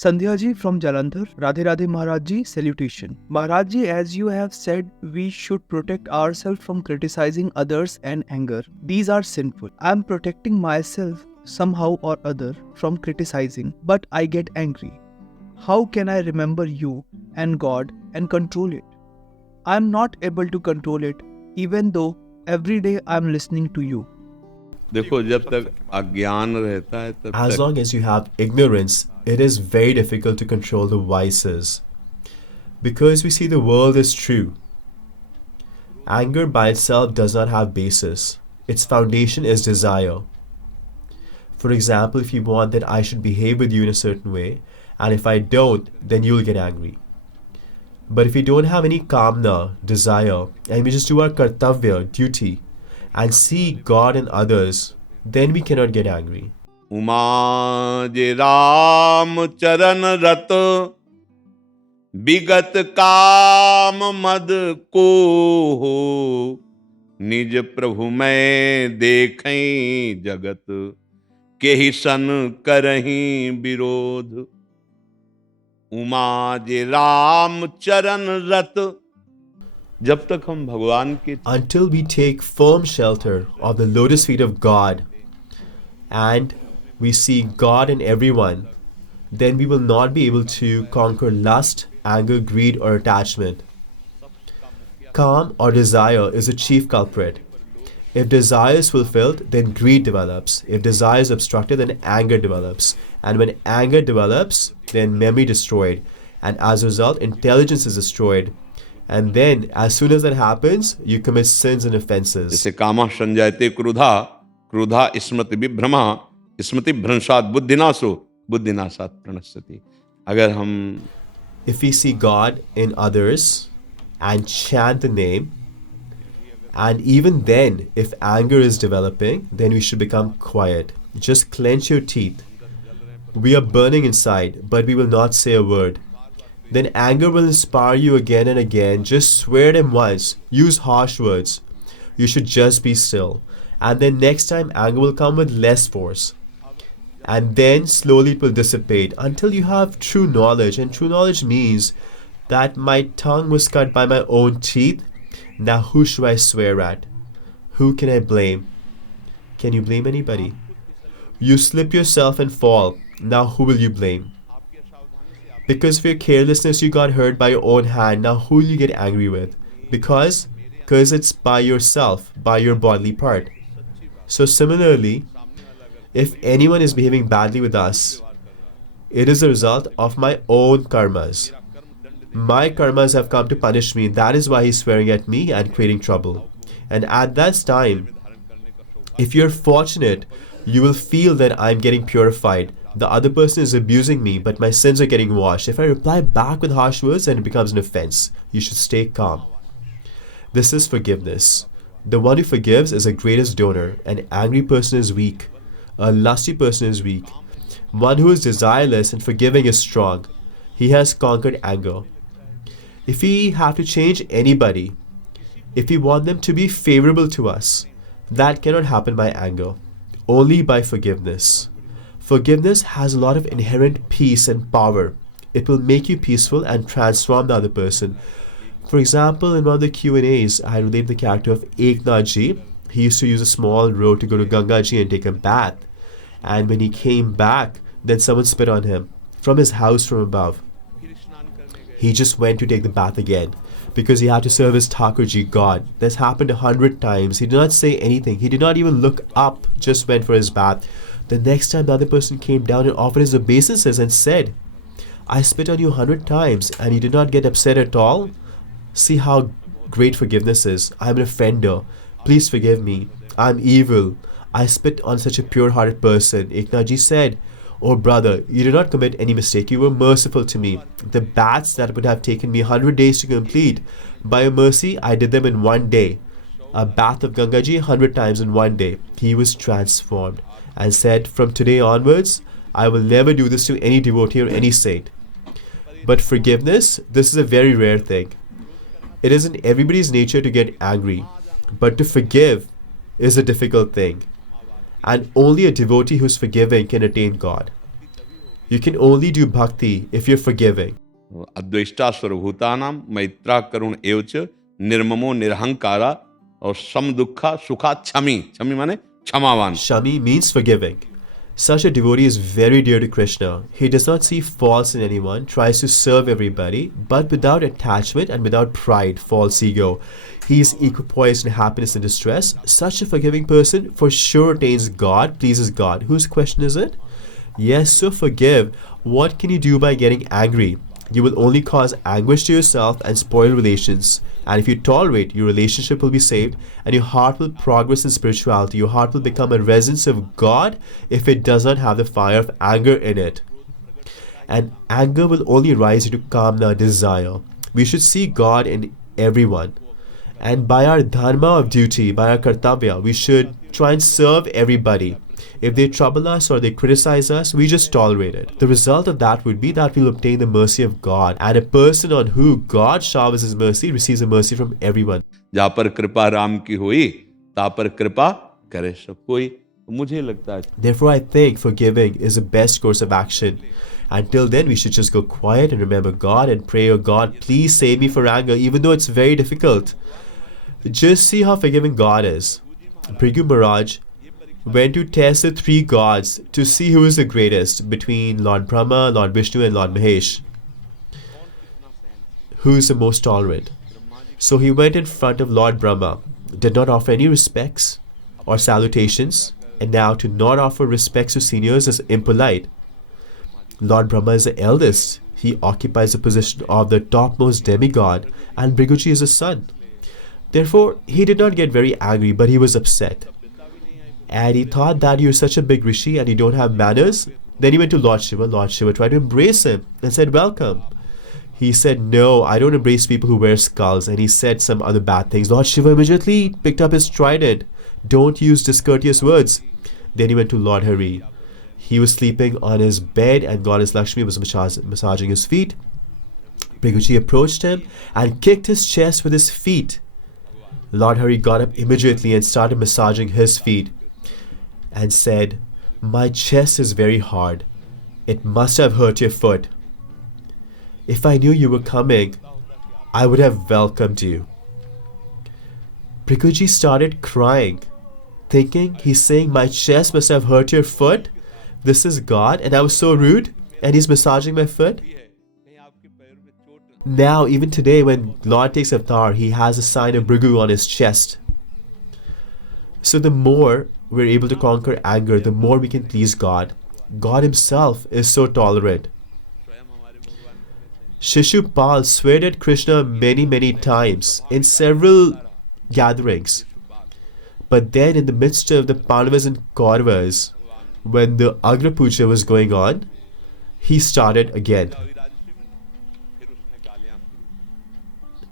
Sandhya ji from Jalandhar, Radhe Radhe Maharaj ji, salutation. Maharaj ji, as you have said, we should protect ourselves from criticizing others and anger. These are sinful. I am protecting myself somehow or other from criticizing, but I get angry. How can I remember you and God and control it? I am not able to control it, even though every day I am listening to you. देखो, जब तक अज्ञान रहता है तब As तक long as you have ignorance, it is very difficult to control the vices. Because we see the world is true. Anger by itself does not have basis. Its foundation is desire. For example, if you want that I should behave with you in a certain way, and if I don't, then you'll get angry. But if we don't have any kamna, desire, and we just do our kartavya, duty, and see God in others, then we cannot get angry. Uma जे राम चरण रत विगत काम मद को हो निज प्रभु मैं देखें जगत के ही सन करहीं विरोध उमा जे राम चरण रत जब तक हम भगवान के Until we take firm shelter of the lotus feet of God and we see God in everyone, then we will not be able to conquer lust, anger, greed, or attachment. Calm or desire is the chief culprit. If desire is fulfilled, then greed develops. If desire is obstructed, then anger develops. And when anger develops, then memory destroyed. And as a result, intelligence is destroyed. And then, as soon as that happens, you commit sins and offenses. जैसे कामा संजायते क्रोधा क्रोधा स्मृति विभ्रमा स्मृति भ्रंशात बुद्धिनाशो बुद्धिनाशात प्रणश्यति. अगर हम If we see God in others and chant the name, and even then, if anger is developing, then we should become quiet. Just clench your teeth. We are burning inside, but we will not say a word. Then anger will inspire you again and again. Just swear at him once. Use harsh words. You should just be still. And then next time anger will come with less force. And then slowly it will dissipate until you have true knowledge. And true knowledge means that my tongue was cut by my own teeth. Now who should I swear at? Who can I blame? Can you blame anybody? You slip yourself and fall. Now who will you blame? Because of your carelessness you got hurt by your own hand. Now who will you get angry with? Because it's by yourself, by your bodily part. So similarly, if anyone is behaving badly with us, it is a result of my own karmas. My karmas have come to punish me. That is why he's swearing at me and creating trouble. And at that time, if you're fortunate, you will feel that I'm getting purified. The other person is abusing me, but my sins are getting washed. If I reply back with harsh words, then it becomes an offense. You should stay calm. This is forgiveness. The one who forgives is the greatest donor. An angry person is weak. A lusty person is weak. One who is desireless and forgiving is strong. He has conquered anger. If we have to change anybody, if we want them to be favorable to us, that cannot happen by anger. Only by forgiveness. Forgiveness has a lot of inherent peace and power. It will make you peaceful and transform the other person. For example, in one of the Q&As, I relate the character of Eknath Ji. He used to use a small road to go to Ganga Ji and take a bath. And when he came back, then someone spit on him from his house from above. He just went to take the bath again because he had to serve his Thakurji God. This happened 100 times. He did not say anything. He did not even look up, just went for his bath. The next time the other person came down and offered his obeisances and said, I spit on you 100 times and you did not get upset at all. See how great forgiveness is. I'm an offender. Please forgive me. I'm evil. I spit on such a pure-hearted person. Eknath Ji said, Oh brother, you did not commit any mistake. You were merciful to me. The baths that would have taken me 100 days to complete, by your mercy, I did them in one day. A bath of Gangaji 100 times in one day. He was transformed and said, from today onwards, I will never do this to any devotee or any saint. But forgiveness, this is a very rare thing. It is in everybody's nature to get angry, but to forgive is a difficult thing. And only a devotee who's forgiving can attain God. You can only do bhakti if you're forgiving. अद्वेष्टा सर्वभूतानाम Maitra करुण एवच निर्ममो निरहंकारा और सम दुखा सुखा क्षमी क्षमी माने क्षमावान. Shami means forgiving. Such a devotee is very dear to Krishna. He does not see faults in anyone, tries to serve everybody, but without attachment and without pride, false ego. He is equipoised in happiness and distress. Such a forgiving person for sure attains God, pleases God. Whose question is it? Yes, so forgive. What can you do by getting angry? You will only cause anguish to yourself and spoil relations. And if you tolerate, your relationship will be saved and your heart will progress in spirituality. Your heart will become a residence of God if it does not have the fire of anger in it. And anger will only rise into kamna, desire. We should see God in everyone. And by our dharma of duty, by our kartavya, we should try and serve everybody. If they trouble us or they criticize us, we just tolerate it. The result of that would be that we'll obtain the mercy of God. And a person on who God showers His mercy receives a mercy from everyone. जहाँ पर कृपा राम की हुई, ता पर कृपा करे सब कोई. मुझे लगता है. Therefore, I think forgiving is the best course of action. Until then, we should just go quiet and remember God and pray, oh God, please save me for anger, even though it's very difficult. Just see how forgiving God is. Bhrigu Maharaj went to test the three gods to see who is the greatest between Lord Brahma, Lord Vishnu and Lord Mahesh. Who is the most tolerant? So he went in front of Lord Brahma, did not offer any respects or salutations, and now to not offer respects to seniors is impolite. Lord Brahma is the eldest. He occupies the position of the topmost demigod, and Bhriguji is his son. Therefore, he did not get very angry, but he was upset. And he thought that you're such a big rishi and you don't have manners. Then he went to Lord Shiva. Lord Shiva tried to embrace him and said, welcome. He said, no, I don't embrace people who wear skulls. And he said some other bad things. Lord Shiva immediately picked up his trident. Don't use discourteous words. Then he went to Lord Hari. He was sleeping on his bed and Goddess Lakshmi was massaging his feet. Bhriguji approached him and kicked his chest with his feet. Lord Hari got up immediately and started massaging his feet and said, my chest is very hard. It must have hurt your foot. If I knew you were coming, I would have welcomed you. Bhriguji started crying, thinking he's saying my chest must have hurt your foot. This is God and I was so rude and he's massaging my foot. Now, even today, when Lord takes avatar, he has a sign of Bhrigu on his chest. So the more we're able to conquer anger, the more we can please God. God himself is so tolerant. Shishupal sweared at Krishna many times in several gatherings. But then in the midst of the Pandavas and Kauravas, when the Agra Puja was going on, he started again.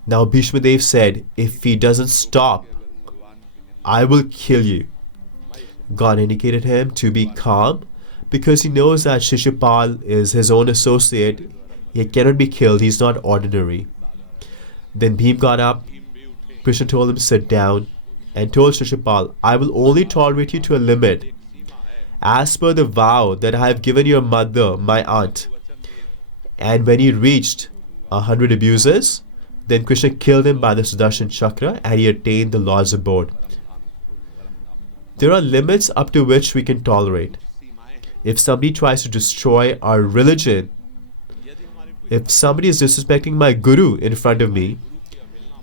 Now Bhishma Dev said, if he doesn't stop, I will kill you. God indicated him to be calm because he knows that Shishupal is his own associate. He cannot be killed. He's not ordinary. Then Bhim got up. Krishna told him to sit down and told Shishupal, I will only tolerate you to a limit. As per the vow that I have given your mother, my aunt. And when he reached 100 abuses, then Krishna killed him by the Sudarshan Chakra and he attained the Lord's abode. There are limits up to which we can tolerate. If somebody tries to destroy our religion, if somebody is disrespecting my Guru in front of me,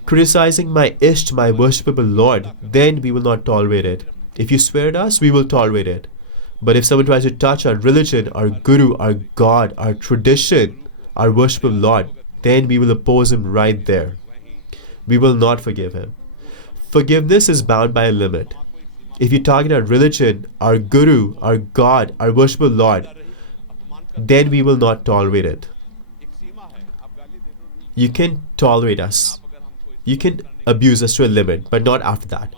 criticizing my Isht, my worshipable Lord, then we will not tolerate it. If you swear at us, we will tolerate it. But if someone tries to touch our religion, our Guru, our God, our tradition, our worshipable Lord, then we will oppose him right there. We will not forgive him. Forgiveness is bound by a limit. If you target our religion, our Guru, our God, our worshipable Lord, then we will not tolerate it. You can tolerate us. You can abuse us to a limit, but not after that.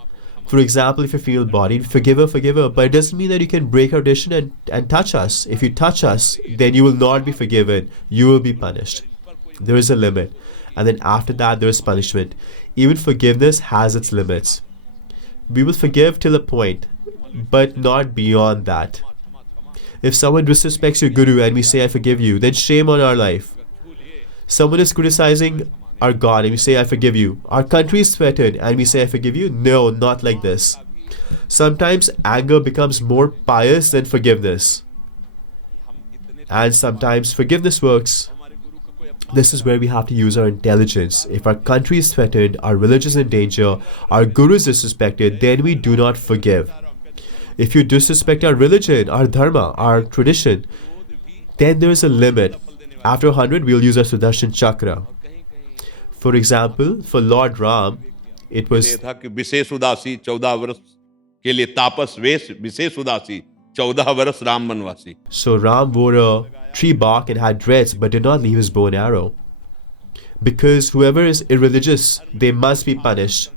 For example, if you're female-bodied, forgive her, but it doesn't mean that you can break our tradition and touch us. If you touch us, then you will not be forgiven. You will be punished. There is a limit. And then after that, there is punishment. Even forgiveness has its limits. We will forgive till a point, but not beyond that. If someone disrespects your guru and we say, I forgive you, then shame on our life. Someone is criticizing our God and we say, I forgive you. Our country is threatened and we say, I forgive you. No, not like this. Sometimes anger becomes more pious than forgiveness. And sometimes forgiveness works. This is where we have to use our intelligence. If our country is threatened, our religion is in danger, our guru is disrespected, then we do not forgive. If you disrespect our religion, our dharma, our tradition, then there is a limit. After 100, we'll use our Sudarshan Chakra. For example, for Lord Ram, it was ये था कि विशेष उदासी 14 वर्ष के लिए तापस वेश विशेष उदासी 14 वर्ष राम वनवासी. so Ram wore a tree bark and had dreads but did not leave his bow and arrow. Because whoever is irreligious, they must be punished.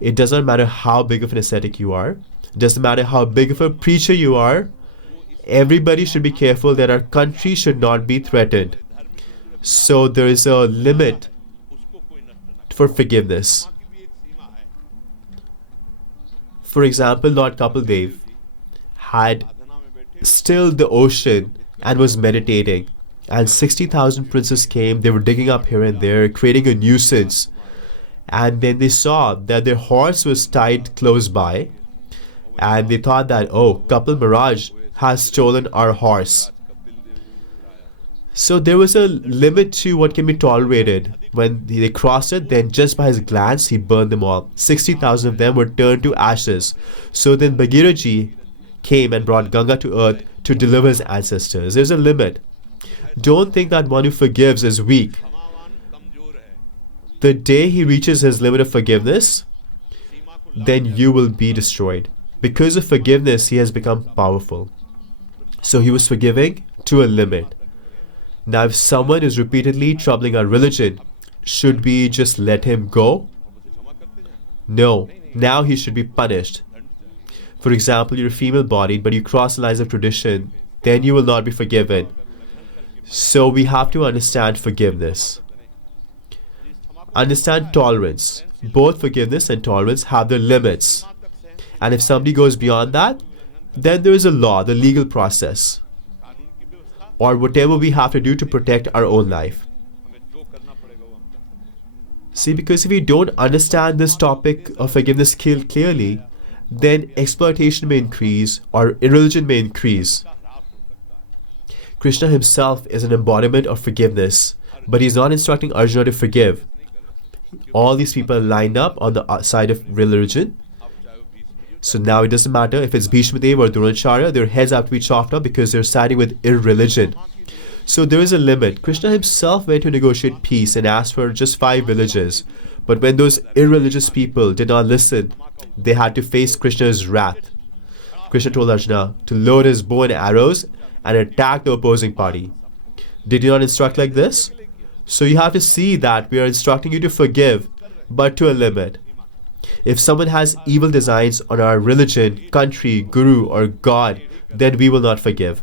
It doesn't matter how big of an ascetic you are. It doesn't matter how big of a preacher you are. Everybody should be careful that our country should not be threatened. So there is a limit for forgiveness. For example, Lord Kapildev had stilled the ocean and was meditating. And 60,000 princes came. They were digging up here and there, creating a nuisance. And then they saw that their horse was tied close by. And they thought that, oh, Kapil Maharaj has stolen our horse. So there was a limit to what can be tolerated. When they crossed it, then just by his glance, he burned them all. 60,000 of them were turned to ashes. So then Bhagiraji came and brought Ganga to earth to deliver his ancestors. There's a limit. Don't think that one who forgives is weak. The day he reaches his limit of forgiveness, then you will be destroyed. Because of forgiveness, he has become powerful. So he was forgiving to a limit. Now, if someone is repeatedly troubling our religion, should we just let him go? No. Now he should be punished. For example, you're female-bodied, but you cross the lines of tradition, then you will not be forgiven. So we have to understand forgiveness. Understand tolerance. Both forgiveness and tolerance have their limits. And if somebody goes beyond that, then there is a law, the legal process, or whatever we have to do to protect our own life. See, because if we don't understand this topic of forgiveness clearly, then exploitation may increase or irreligion may increase. Krishna himself is an embodiment of forgiveness, but he's not instructing Arjuna to forgive. All these people are lined up on the side of religion. So now it doesn't matter if it's Bhishma Dev or Dronacharya, their heads have to be chopped off because they're siding with irreligion. So there is a limit. Krishna himself went to negotiate peace and asked for just 5 villages. But when those irreligious people did not listen, they had to face Krishna's wrath. Krishna told Arjuna to load his bow and arrows and attack the opposing party. Did he not instruct like this? So you have to see that we are instructing you to forgive, but to a limit. If someone has evil designs on our religion, country, guru or God, then we will not forgive.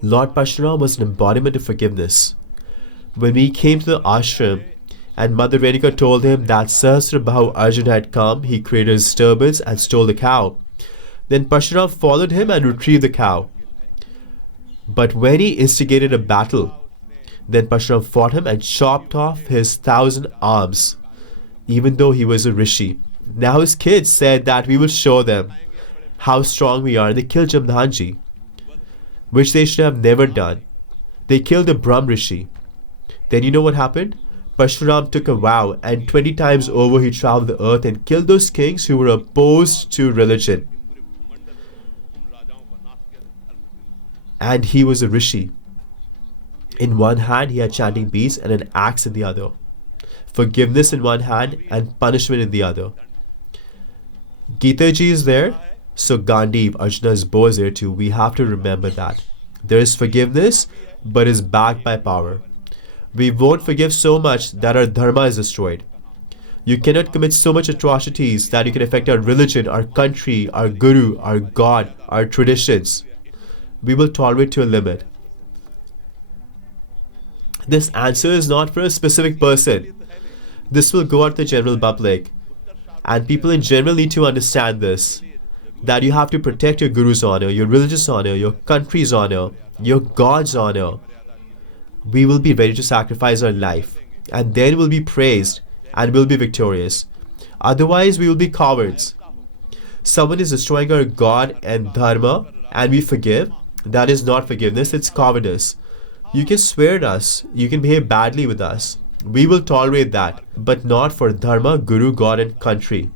Lord Parshuram was an embodiment of forgiveness. When we came to the ashram and Mother Renika told him that Sahasrabahu Arjuna had come, he created a disturbance and stole the cow. Then Parshuram followed him and retrieved the cow. But when he instigated a battle, then Parshuram fought him and chopped off his 1,000 arms, even though he was a rishi. Now his kids said that we will show them how strong we are, and they killed Jamdhanji, which they should have never done. They killed the Brahm rishi. Then you know what happened? Parshuram took a vow, and 20 times over he traveled the earth and killed those kings who were opposed to religion. And he was a rishi. In one hand he had chanting beads and an axe in the other. Forgiveness in one hand and punishment in the other. Gita ji is there, so Gandiv, Arjuna's bow is there too. We have to remember that. There is forgiveness, but is backed by power. We won't forgive so much that our dharma is destroyed. You cannot commit so much atrocities that you can affect our religion, our country, our guru, our God, our traditions. We will tolerate to a limit. This answer is not for a specific person. This will go out to the general public. And people in general need to understand this. that you have to protect your guru's honor, your religious honor, your country's honor, your God's honor, we will be ready to sacrifice our life, and then we'll be praised and we'll be victorious. Otherwise, we will be cowards. Someone is destroying our God and Dharma and we forgive. That is not forgiveness, it's cowardice. You can swear at us, you can behave badly with us. We will tolerate that, but not for Dharma, Guru, God and country.